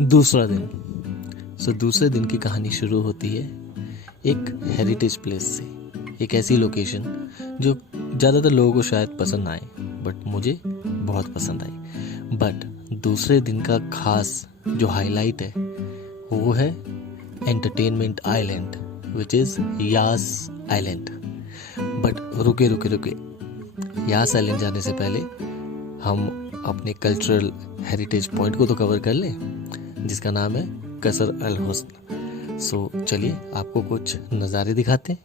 दूसरा दिन। दूसरे दिन की कहानी शुरू होती है एक हेरिटेज प्लेस से। एक ऐसी लोकेशन जो ज़्यादातर लोगों को शायद पसंद ना आए, बट मुझे बहुत पसंद आई। बट दूसरे दिन का खास जो हाईलाइट है वो है entertainment island, which is Yas island. But रुके रुके रुके, यास आइलैंड जाने से पहले हम अपने कल्चरल हेरिटेज पॉइंट को तो कवर कर लें, जिसका नाम है कसर अल हुस्न। सो चलिए आपको कुछ नज़ारे दिखाते हैं।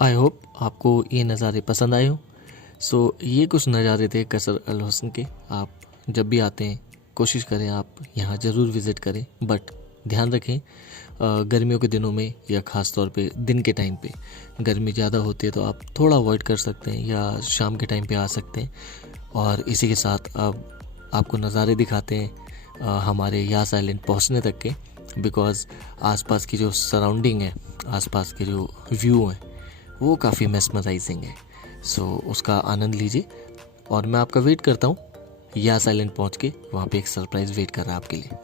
आई होप आपको ये नज़ारे पसंद आए हो। ये कुछ नज़ारे थे कसर अल हुस्न के। आप जब भी आते हैं कोशिश करें आप यहाँ ज़रूर विज़िट करें, बट ध्यान रखें गर्मियों के दिनों में या ख़ास तौर पे दिन के टाइम पे गर्मी ज़्यादा होती है तो आप थोड़ा अवॉइड कर सकते हैं या शाम के टाइम पे आ सकते हैं। और इसी के साथ अब आपको नज़ारे दिखाते हैं हमारे यास आइलैंड पहुँचने तक के, बिकॉज़ आसपास की जो सराउंडिंग है, आसपास के जो व्यू हैं वो काफ़ी मेस्मराइजिंग है। उसका आनंद लीजिए और मैं आपका वेट करता हूँ यास आइलैंड पहुँच के। वहाँ पे एक सरप्राइज़ वेट कर रहा है आपके लिए।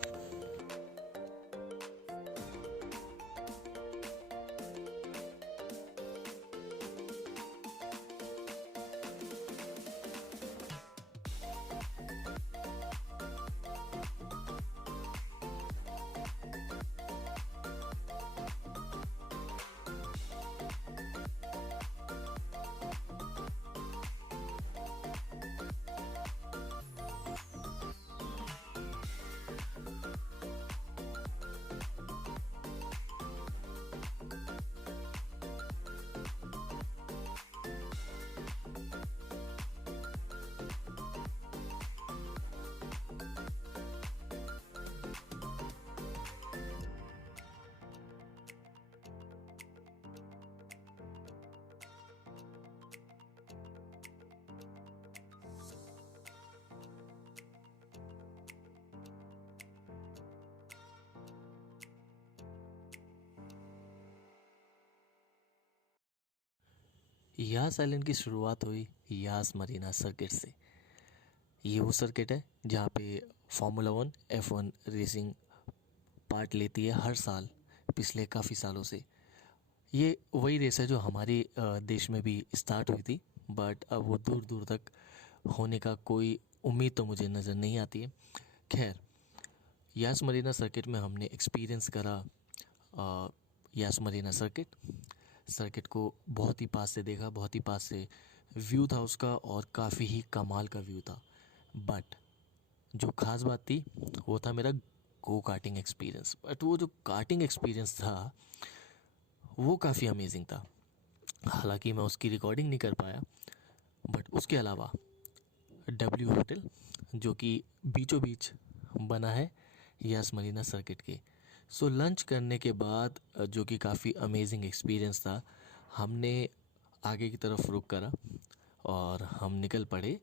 यास आइलैंड की शुरुआत हुई यास मरीना सर्किट से। ये वो सर्किट है जहाँ पे फार्मूला 1 F1 रेसिंग पार्ट लेती है हर साल पिछले काफ़ी सालों से। ये वही रेस है जो हमारे देश में भी स्टार्ट हुई थी, बट अब वो दूर दूर तक होने का कोई उम्मीद तो मुझे नज़र नहीं आती है। खैर, यास मरीना सर्किट में हमने एक्सपीरियंस करा यास मरीना सर्किट को बहुत ही पास से देखा, बहुत ही पास से व्यू था उसका और काफ़ी ही कमाल का व्यू था। बट जो ख़ास बात थी वो था मेरा गो कार्टिंग एक्सपीरियंस। बट वो जो कार्टिंग एक्सपीरियंस था वो काफ़ी अमेजिंग था। हालांकि मैं उसकी रिकॉर्डिंग नहीं कर पाया, बट उसके अलावा डब्ल्यू होटल जो कि बीचों बीच बना है यास मरीना सर्किट के, सो लंच करने के बाद जो कि काफ़ी अमेजिंग एक्सपीरियंस था, हमने आगे की तरफ रुख करा और हम निकल पड़े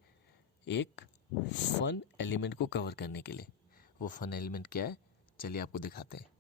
एक फ़न एलिमेंट को कवर करने के लिए। वो फ़न एलिमेंट क्या है, चलिए आपको दिखाते हैं।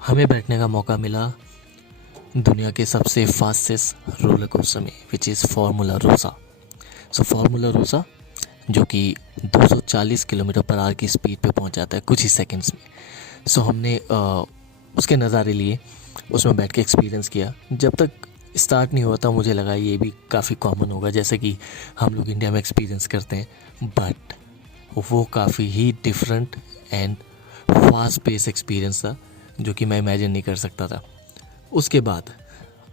हमें बैठने का मौका मिला दुनिया के सबसे फास्टेस्ट रोलर कोस्टर में, which is formula Rossa. So formula Rossa जो कि 240 किलोमीटर पर आवर की स्पीड पे पहुंच जाता है कुछ ही सेकंड्स में। सो हमने उसके नज़ारे लिए, उसमें बैठ के एक्सपीरियंस किया। जब तक स्टार्ट नहीं हुआ था मुझे लगा ये भी काफ़ी कॉमन होगा जैसे कि हम लोग इंडिया में एक्सपीरियंस करते हैं, बट वो काफ़ी ही different and fast pace experience था जो कि मैं इमेजिन नहीं कर सकता था। उसके बाद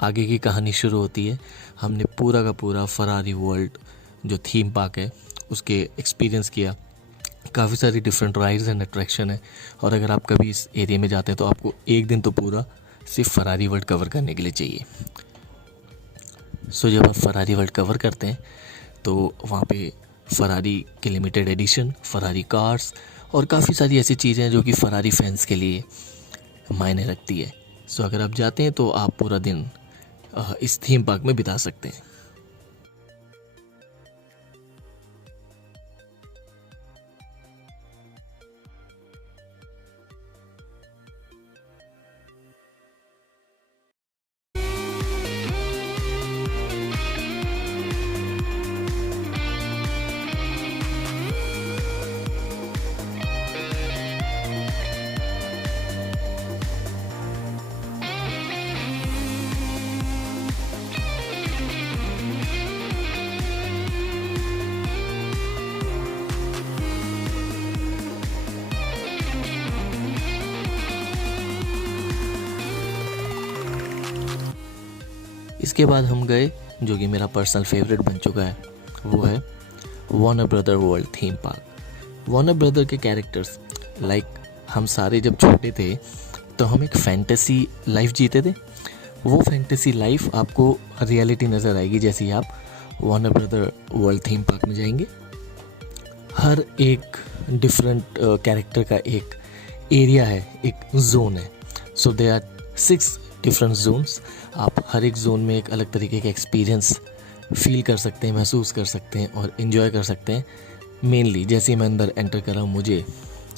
आगे की कहानी शुरू होती है। हमने पूरा का पूरा फरारी वर्ल्ड जो थीम पार्क है उसके एक्सपीरियंस किया। काफ़ी सारी डिफरेंट राइड्स एंड अट्रैक्शन है, और अगर आप कभी इस एरिया में जाते हैं तो आपको एक दिन तो पूरा सिर्फ फरारी वर्ल्ड कवर करने के लिए चाहिए। सो जब आप फरारी वर्ल्ड कवर करते हैं तो वहाँ पे फरारी के लिमिटेड एडिशन, फरारी कार्स और काफ़ी सारी ऐसी चीज़ें हैं जो कि फरारी फैंस के लिए मायने रखती है। सो अगर आप जाते हैं तो आप पूरा दिन इस थीम पार्क में बिता सकते हैं। इसके बाद हम गए, जो कि मेरा पर्सनल फेवरेट बन चुका है, वो है Warner brother world theme park. Warner brother के कैरेक्टर्स लाइक हम सारे जब छोटे थे तो हम एक फैंटेसी लाइफ जीते थे। वो फैंटेसी लाइफ आपको रियलिटी नज़र आएगी जैसे ही आप Warner brother world theme park में जाएंगे। हर एक डिफरेंट कैरेक्टर का एक एरिया है, एक जोन है। सो दे आर 6 डिफरेंट जोन्स। आप हर एक जोन में एक अलग तरीके का एक्सपीरियंस फील कर सकते हैं, महसूस कर सकते हैं और इन्जॉय कर सकते हैं। मेनली जैसे ही मैं अंदर एंटर कर रहा हूँ, मुझे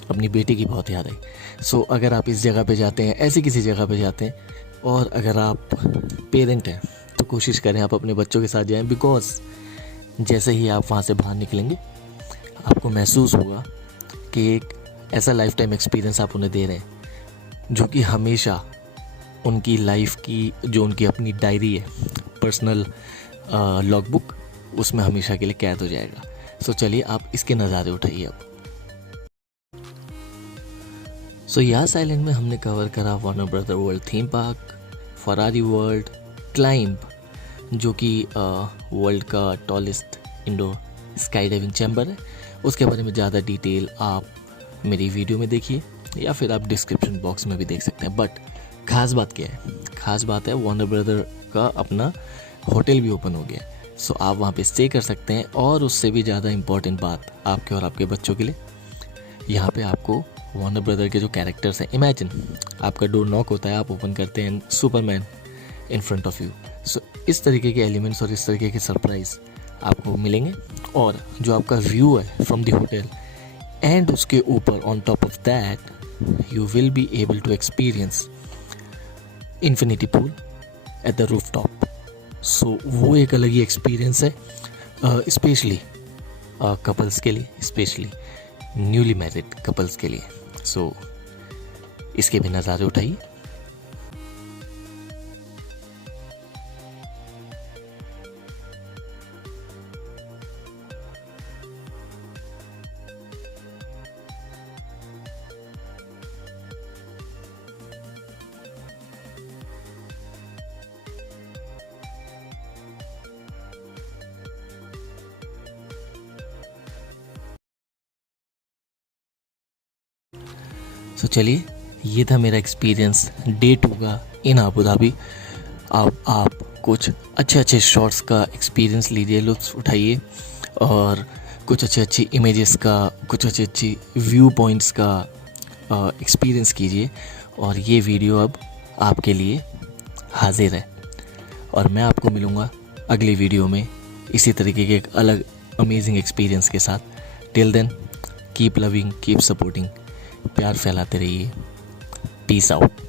अपनी बेटी की बहुत याद आई। सो अगर आप इस जगह पे जाते हैं, ऐसी किसी जगह पे जाते हैं, और अगर आप पेरेंट हैं तो कोशिश करें आप अपने बच्चों के साथ जाएं, बिकॉज जैसे ही आप वहाँ से बाहर निकलेंगे आपको महसूस होगा कि एक ऐसा लाइफ टाइम एक्सपीरियंस आप उन्हें दे रहे हैं जो कि हमेशा उनकी लाइफ की, जो उनकी अपनी डायरी है, पर्सनल लॉगबुक, उसमें हमेशा के लिए कैद हो जाएगा। सो चलिए आप इसके नज़ारे उठाइए अब। सो यास आइलैंड में हमने कवर करा Warner brother world theme park, Ferrari world, climb जो कि वर्ल्ड का tallest indoor sky diving chamber है। उसके बारे में ज़्यादा डिटेल आप मेरी वीडियो में देखिए या फिर आप डिस्क्रिप्शन बॉक्स में भी देख सकते हैं। बट खास बात क्या है? खास बात है वार्नर ब्रदर का अपना होटल भी ओपन हो गया है। सो आप वहाँ पे स्टे कर सकते हैं। और उससे भी ज़्यादा इम्पॉर्टेंट बात आपके और आपके बच्चों के लिए, यहाँ पे आपको वार्नर ब्रदर के जो कैरेक्टर्स हैं, इमेजिन आपका डोर नॉक होता है, आप ओपन करते हैं, Superman in front of you. So इस तरीके के एलिमेंट्स और इस तरीके के सरप्राइज आपको मिलेंगे। और जो आपका व्यू है फ्रॉम द होटल, एंड उसके ऊपर on top of that you will be able to experience infinity pool at the rooftop. So वो एक अलग ही एक्सपीरियंस है, स्पेशली कपल्स के लिए, स्पेशली न्यूली मैरिड कपल्स के लिए। सो इसके भी नज़ारे उठाइए। सो चलिए, ये था मेरा एक्सपीरियंस डे 2 का इन अबू धाबी। अब आप कुछ अच्छे अच्छे शॉट्स का एक्सपीरियंस लीजिए, लुत्फ़ उठाइए, और कुछ अच्छी अच्छी इमेजेस का, कुछ अच्छी अच्छी व्यू पॉइंट्स का एक्सपीरियंस कीजिए। और ये वीडियो अब आपके लिए हाजिर है, और मैं आपको मिलूँगा अगली वीडियो में इसी तरीके के एक अलग अमेजिंग एक्सपीरियंस के साथ। Till then, keep loving, keep supporting, प्यार फैलाते रहिए। Peace out.